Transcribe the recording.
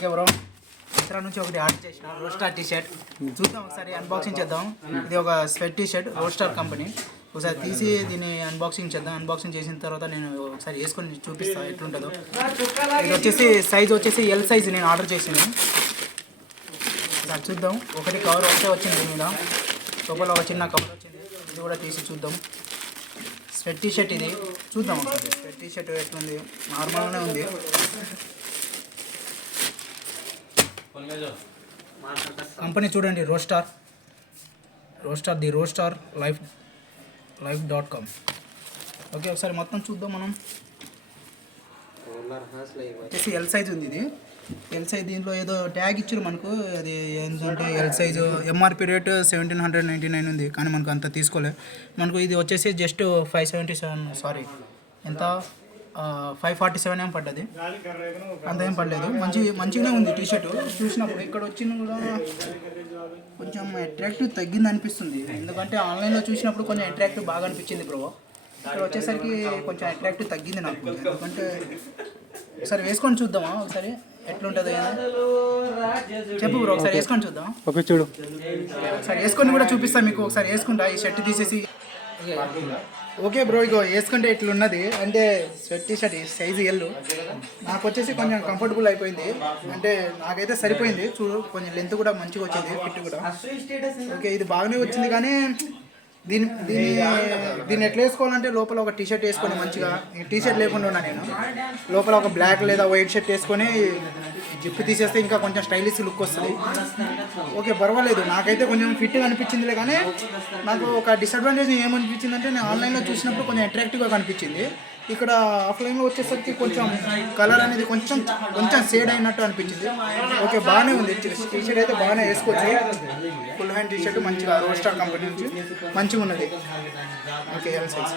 Okay bro, Mitra నుంచి ఒకటి order చేసిన రోస్టార్ టీ షర్ట్. చూద్దాం ఒకసారి, అన్బాక్సింగ్ చేద్దాం. ఇది ఒక స్వెట్ టీ షర్ట్, రోస్టార్ కంపెనీ. ఒకసారి తీసి దీన్ని అన్బాక్సింగ్ చేద్దాం. అన్బాక్సింగ్ చేసిన తర్వాత నేను ఒకసారి వేసుకొని చూపిస్తాను ఎట్లుంటుందో. ఇది వచ్చేసి సైజ్ వచ్చేసి ఎల్ సైజ్ నేను ఆర్డర్ చేసింది. ఒకసారి చూద్దాం. ఒకటి కవర్ ఒకటే వచ్చింది దీని మీద, లోపల ఒక చిన్న కవర్ వచ్చింది. ఇది కూడా తీసి చూద్దాం. స్వెట్ టీ షర్ట్ ఇది, చూద్దాం ఒకసారి. స్వెట్ టీ షర్ట్ ఎట్లుంది, నార్మల్గానే ఉంది. కంపెనీ చూడండి, రోస్టార్ ది రోస్టార్ life.com. ఓకే, ఒకసారి మొత్తం చూద్దాం మనం. వచ్చేసి ఎల్ సైజ్ ఉంది ఇది. ఎల్ సైజ్, దీంట్లో ఏదో ట్యాగ్ ఇచ్చారు మనకు. అది ఏంటంటే ఎల్ సైజు ఎంఆర్పి రేట్ 1799 ఉంది, కానీ మనకు అంత తీసుకోలే. మనకు ఇది వచ్చేసి జస్ట్ 577, సారీ ఎంత 547 ఏం పడ్డది, అంత ఏం పడలేదు. మంచిగానే ఉంది టీ షర్ట్. చూసినప్పుడు ఇక్కడ వచ్చిన కూడా కొంచెం అట్రాక్టివ్ తగ్గింది అనిపిస్తుంది. ఎందుకంటే ఆన్లైన్లో చూసినప్పుడు కొంచెం అట్రాక్టివ్ బాగా అనిపించింది బ్రో. ఇక్కడ వచ్చేసరికి కొంచెం అట్రాక్టివ్ తగ్గింది నాకు. ఎందుకంటే ఒకసారి వేసుకొని చూద్దామా, ఒకసారి ఎట్లుంటుంది చెప్పు బ్రో. ఒకసారి వేసుకొని చూద్దాం. ఓకే చూడు, ఒకసారి వేసుకొని కూడా చూపిస్తాను మీకు. ఒకసారి వేసుకుంటా ఈ షర్ట్ తీసేసి. ఓకే బ్రో, ఇగో వేసుకుంటే ఇట్లున్నది. అంటే sweat T shirt size L. నాకు వచ్చేసి కొంచెం కంఫర్టబుల్ అయిపోయింది. అంటే నాకైతే సరిపోయింది. చూడు, కొంచెం లెంత్ కూడా మంచిగా వచ్చింది, ఫిట్ కూడా. ఓకే, ఇది బాగానే వచ్చింది. కానీ దీన్ని ఎట్లా వేసుకోవాలంటే లోపల ఒక టీ షర్ట్ వేసుకొని మంచిగా, టీ షర్ట్ లేకుండా ఉన్నా నేను, లోపల ఒక బ్లాక్ లేదా వైట్ షర్ట్ వేసుకొని జిప్ తీసేస్తే ఇంకా కొంచెం స్టైలిష్ లుక్ వస్తుంది. ఓకే, పర్వాలేదు. నాకైతే కొంచెం ఫిట్గా అనిపించిందిలే. కానీ నాకు ఒక డిసడ్వాంటేజ్ ఏమనిపించింది అంటే, నేను ఆన్లైన్లో చూసినప్పుడు కొంచెం అట్రాక్టివ్గా కనిపించింది. ఇక్కడ ఆఫ్లైన్లో వచ్చేసరికి కొంచెం కలర్ అనేది కొంచెం షేడ్ అయినట్టు అనిపించింది. ఓకే, బాగానే ఉంది. టీ షర్ట్ అయితే బాగానే వేసుకోవచ్చు. ఫుల్ హ్యాండ్ టీ షర్ట్ మంచిగా రోస్టార్ కంపెనీ నుంచి మంచిగా ఉన్నది. Okay, L size.